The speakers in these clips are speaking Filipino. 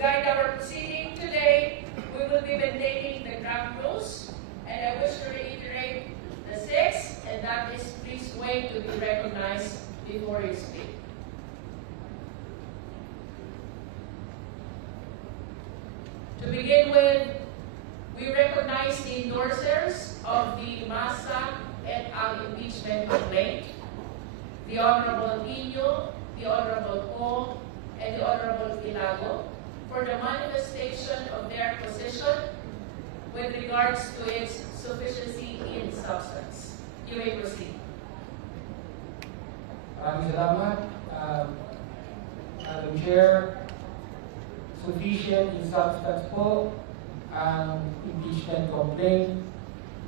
guide our proceeding today, we will be maintaining the ground rules, and I wish to reiterate the sixth, and that is please wait to be recognized before you speak. To begin with, we recognize the endorsers of the Masa et al. Impeachment complaint, the Honorable Ino, the Honorable Ko, and the Honorable Ilago, for the manifestation of their position with regards to its sufficiency in substance. You may proceed. Maraming salamat, Madam Chair. Sufficient in substance po ang impeachment complaint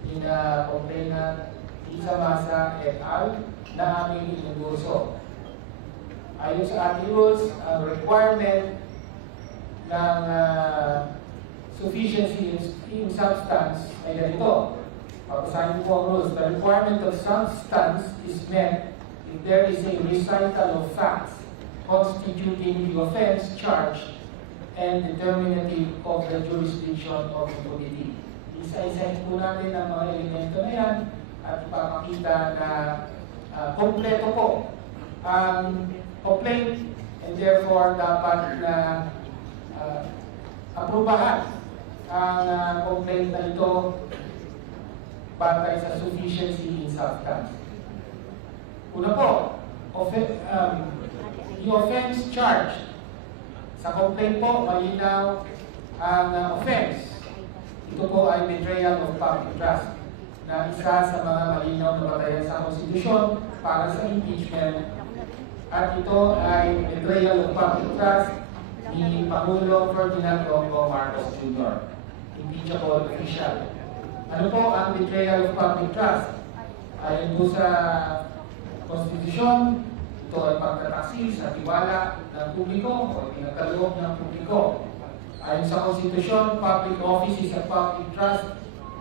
ni complainant Isa Masa et al. Na aming inendorso. Ayon sa ating rules, ang requirement ng sufficiency in substance ay ganito. Pag-usahin po ang rules. The requirement of substance is met if there is a recital of facts constituting the offense charged and determinative of the jurisdiction of the committee. Isa-isahin po natin ang mga elemento na yan at ipapakita na kompleto po ang complaint and therefore dapat na aprubahan ang complaint na ito batay sa sufficiency in substance. Una po, the offense charged. Sa complaint po, malinaw ang offense. Ito po ay betrayal of public trust na isa sa mga malinaw na batayan sa konstitusyon para sa impeachment. At ito ay betrayal of public trust ni Pangulo Ferdinand Bongbong Marcos Jr., impeachable official. Ano po ang betrayal of public trust? Ayon po sa konstitusyon, ito ay pagtataksil sa tiwala ng publiko o pinagkaloob ng publiko. Ayon sa konstitusyon, public offices and public trust,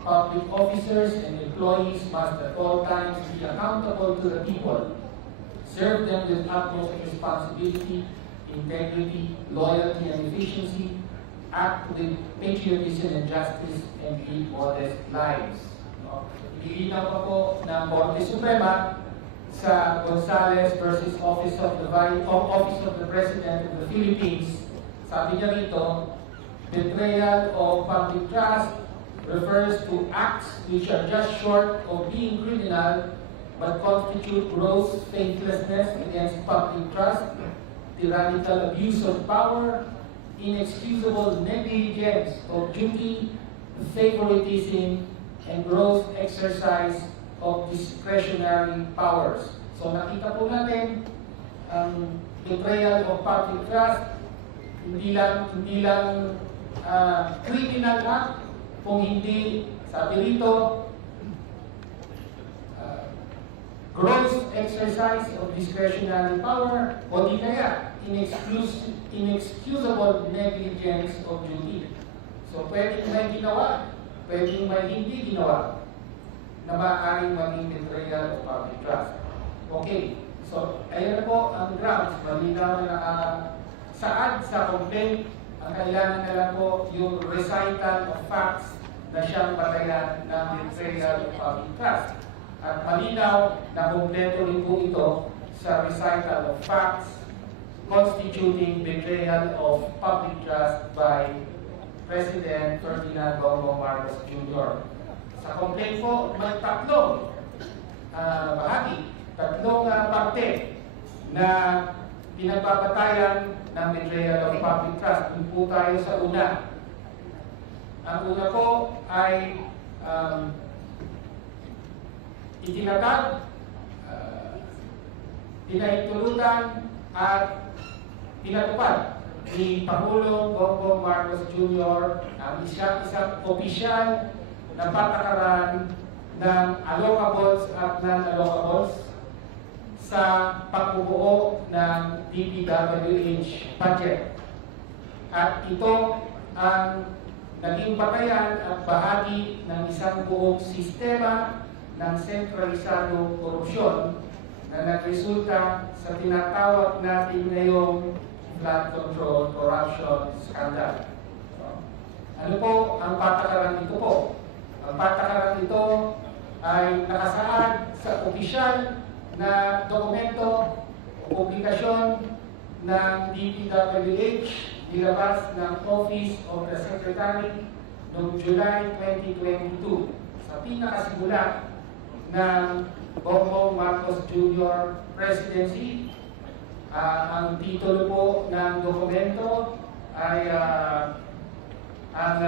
public officers and employees must at all times be accountable to the people, serve them with utmost responsibility, integrity, loyalty, and efficiency, act with patriotism and justice, and lead modest lives. Ilinaw pa po ng Korte Suprema sa Gonzales versus Office of the President of the Philippines. Sabi niya rito, betrayal of public trust refers to acts which are just short of being criminal but constitute gross faithlessness against public trust, tyrannical abuse of power, inexcusable negligence of duty, favoritism, and gross exercise of discretionary powers. So nakita po natin ang betrayal of public trust, hindi lang criminal act, kung hindi, sabi rito, gross exercise of discretionary power, o di kaya inexcusable negligence of duty. So pwedeng may ginawa, pwedeng may hindi ginawa na maaaring maging betrayal of public trust. Okay, so ayan po ang grounds, malinaw na saad sa complaint. Ang kailangan na lang po yung recital of facts na siyang batayan ng betrayal of public trust. At malinaw na kompleto rin po ito sa recital of facts constituting betrayal of public trust by President Ferdinand Bongbong Marcos Jr. Sa complaint po, may tatlong bahagi, tatlong parte na pinagbabatayan ng betrayal of public trust. Doon po tayo sa una. Ang una po ay itinatag, pinaitulutan at pinatupad ni Pangulong Bongbong Marcos Jr. ang isang opisyal na patakaran ng allocables at non-allocables sa pagbubuo ng DPWH budget. At ito ang naging batayan at bahagi ng isang buong sistema ng sentralisadong korupsyon na nagresulta sa tinatawag natin ngayong flood control, corruption, scandal. Ano po ang patakaran ito po? Ang patakaran ito ay nakasaad sa opisyal na dokumento o publikasyon ng DPWH nilabas ng Office of the Secretary noong July 2022 sa pinakasimula ng Bongbong Marcos Jr. Presidency. Ang titulo po ng dokumento ay ang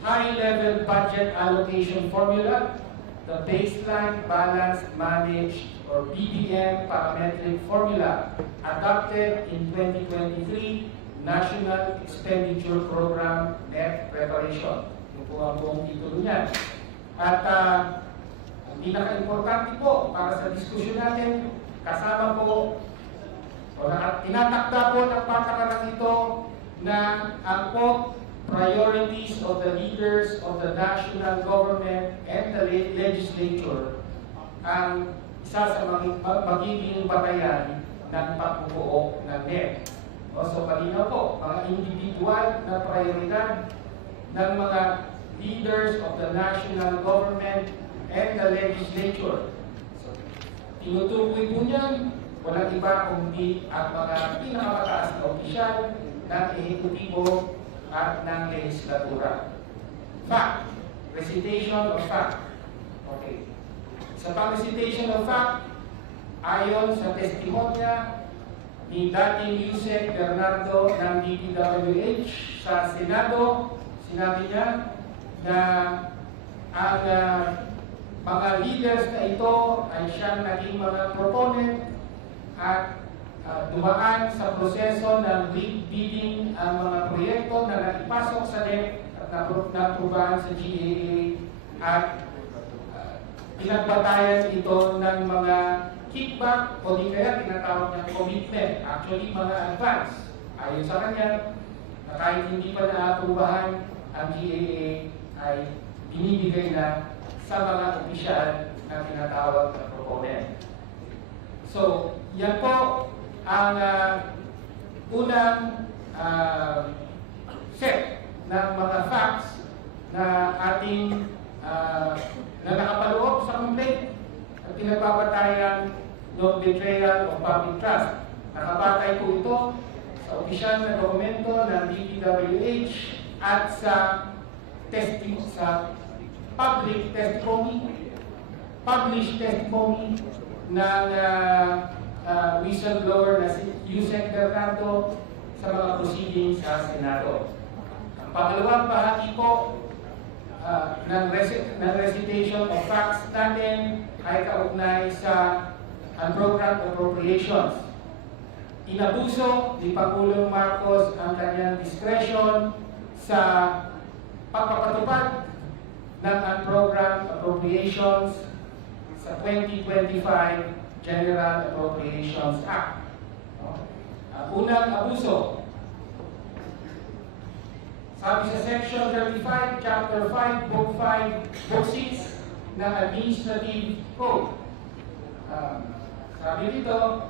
High-Level Budget Allocation Formula, the Baseline Balanced Managed or BBM Parametric Formula adopted in 2023 National Expenditure Program Net Preparation. Ito po ang buong titulo niyan. At ang pinaka-importante po para sa diskusyon natin, kasama po o tinatakda po ng patakaran ito na ang priorities of the leaders of the national government and the legislature ang isa sa magiging batayan ng pagbubuo ng NEP. So malinaw po, mga individual na prioridad ng mga leaders of the national government and the legislature. So, tinutukoy po niyan, walang iba kundi ang mga pinakamataas na opisyal ng ehekutibo at ng legislatura. Fact. Recitation of fact. Okay. Sa pang-recitation of fact, ayon sa testimonya ni dating Yusek Bernardo ng DPWH sa Senado, sinabi niya na ang mga leaders na ito ay siyang naging mga proponent at dumaan sa proseso ng bidding ang mga proyekto na naipasok sa NEP at naprubahan sa GAA at pinagbatayan ito ng mga kickback o di kaya tinatawag ng commitment, actually mga advance. Ayon sa kanya, na kahit hindi pa naaprubahan, ang GAA ay binibigay na sa mga opisyal na tinatawag na proponent. So, yan po ang unang set ng mga facts na ating na nakapaloob sa complaint at pinagbabatayan ng betrayal of public trust. Nakabatay po ito sa opisyal na dokumento ng DPWH at sa public testimony, published testimony ng whistleblower na si Yusek Bernardo sa mga proceedings sa Senado. Ang pangalawang bahagi po ng recitation of facts natin ay kaugnay sa unprogrammed appropriations. Inabuso ni Pangulong Marcos ang kanyang discretion sa pagpapatupad ng unprogrammed appropriations sa 2025 General Appropriations Act. Ang unang abuso, sabi sa Section 35, Chapter 5, Book 5, Book 6 ng Administrative Code. Sabi dito,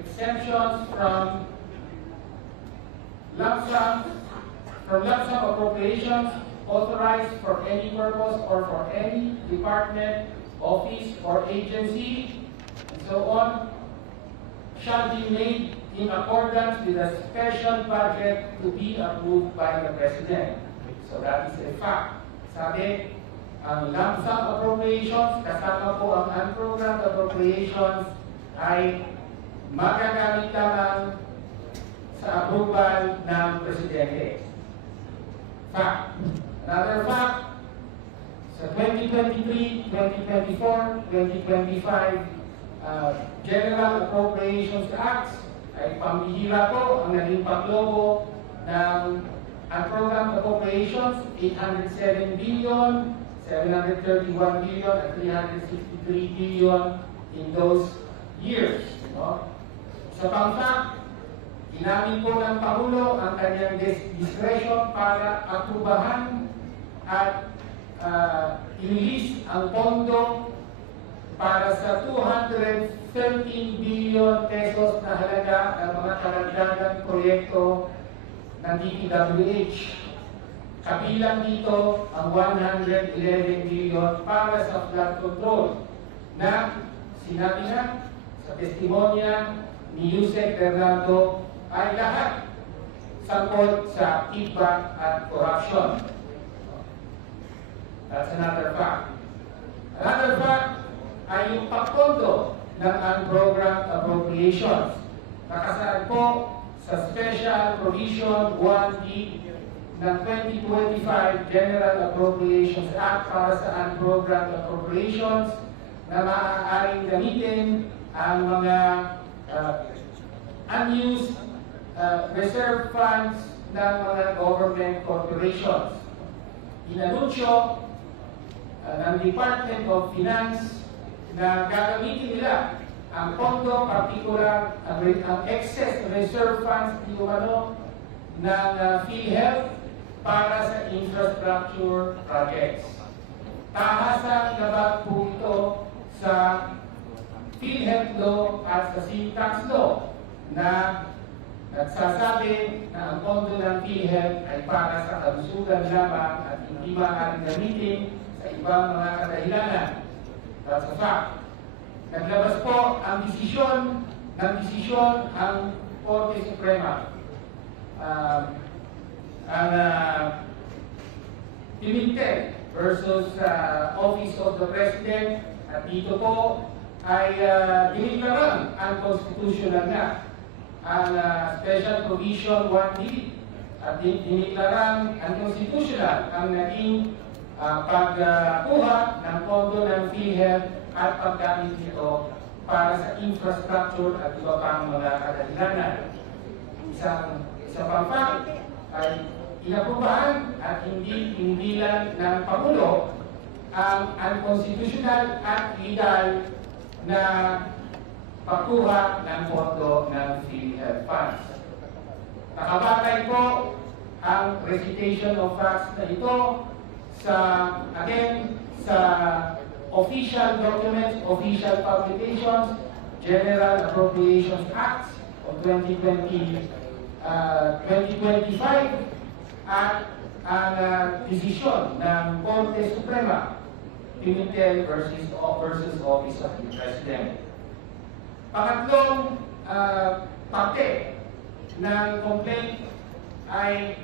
exemptions from lump sum appropriations authorized for any purpose or for any department, office, or agency, and so on, shall be made in accordance with a special budget to be approved by the President. So that is a fact. Sabi, ang lump sum appropriations, kasama po ang unprogrammed appropriations, ay magagamit lamang sa approval ng Presidente. Fact. Another fact, sa 2023, 2024, 2025 General Appropriations Acts ay pambihira po ang naging paglobo ng unprogrammed appropriations, 807 billion, 731 billion, at 363 billion in those years. No? Sa pang-fact, inamin po ng Pangulo ang kanyang discretion para aprubahan at i-release ang pondo para sa 205 13 billion pesos na halaga ng mga karagdagang proyekto ng DPWH. Kabilang dito ang 111 billion para sa flood control na sinabi na sa testimonya ni Yusek Bernardo ay lahat sangkot sa kickback at corruption. That's another fact. Another fact ay yung pagpondo ng unprogrammed appropriations. Nakasaad po sa Special Provision 1D ng 2025 General Appropriations Act para sa unprogrammed appropriations na maaaring gamitin ang mga unused reserve funds ng mga government corporations. Inanunsyo ng Department of Finance na gagamitin nila ang pondo, particular ang excess reserve funds di umano ng PhilHealth para sa infrastructure projects. Tahasan na ba po ito sa PhilHealth Law at sa Syntax Law na nagsasabi na ang pondo ng PhilHealth ay para sa kalusugan lamang at hindi maaaring gamitin sa ibang mga kadahilanan. That's a fact. Naglabas po ang desisyon ang Korte Suprema. Ang Pimentel versus Office of the President at dito po ay diniklaran ang constitutional na ang Special Provision 1D at diniklaran ang constitutional ang naging pagkuha ng pondo ng PhilHealth at paggamit nito para sa infrastructure at iba pang mga kadahilanan. Isa pang fact ay inaprobahan at hindi pinigilan ng Pangulo ang unconstitutional at illegal na pagkuha ng pondo ng PhilHealth funds. Nakabatay po ang recitation of facts na ito sa official documents, official publications, General Appropriations Act of 2025 at ang desisyon ng Korte Suprema, Pimentel versus Office of the President. Pangatlong parte ng complaint ay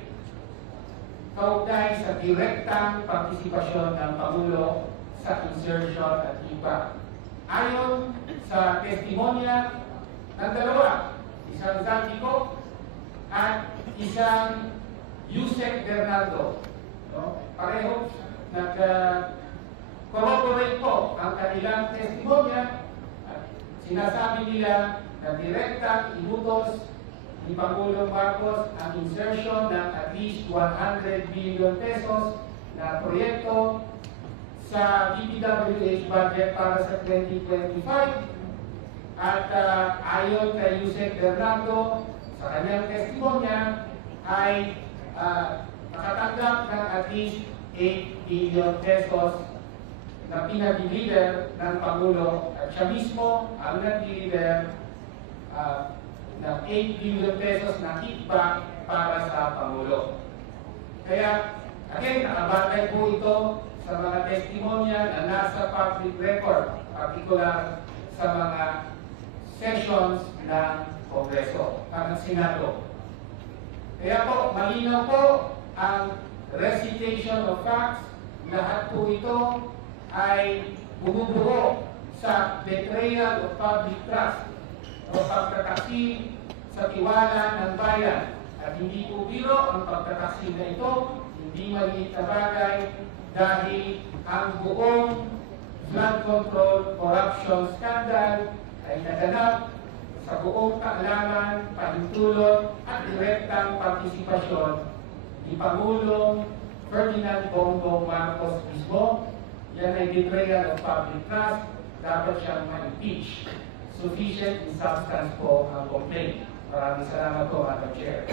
kaugnay sa direktang partisipasyon ng Pangulo sa insertion at iba. Ayon sa testimonya ng dalawa, isang Zaldico at isang Yusek Bernardo, no? Pareho nag-corroborate po ang kanilang testimonya at sinasabi nila na direktang inutos ni Pangulong Marcos ang insertion ng at least 100 billion pesos na proyekto sa DPWH budget para sa 2025 at ayon kay Yusek Bernardo sa kanyang testimonya ay nakatanggap ng at least 8 billion pesos na pinag-deliver ng Pangulo at siya mismo ang nag-deliver ng 8 billion pesos na kickback para sa Pangulo. Kaya, again, nakabatay po ito sa mga testimonya na nasa public record, particular sa mga sessions ng Kongreso, ng Senado. Kaya po, malinaw po ang recitation of facts. Lahat po ito ay bumubuo sa betrayal of public trust o pagkakasin sa tiwala ng bayan. At hindi po biro ang pagkakasin na ito, hindi maliit na bagay dahil ang buong flood control corruption scandal ay naganap sa buong kaalaman, pahintulot at direktang partisipasyon ni Pangulong Ferdinand Bongbong Marcos mismo. Yan ay betrayal of public trust, dapat siyang ma-impeach. Sufficient in substance po ang complaint. Maraming salamat po, Madam Chair.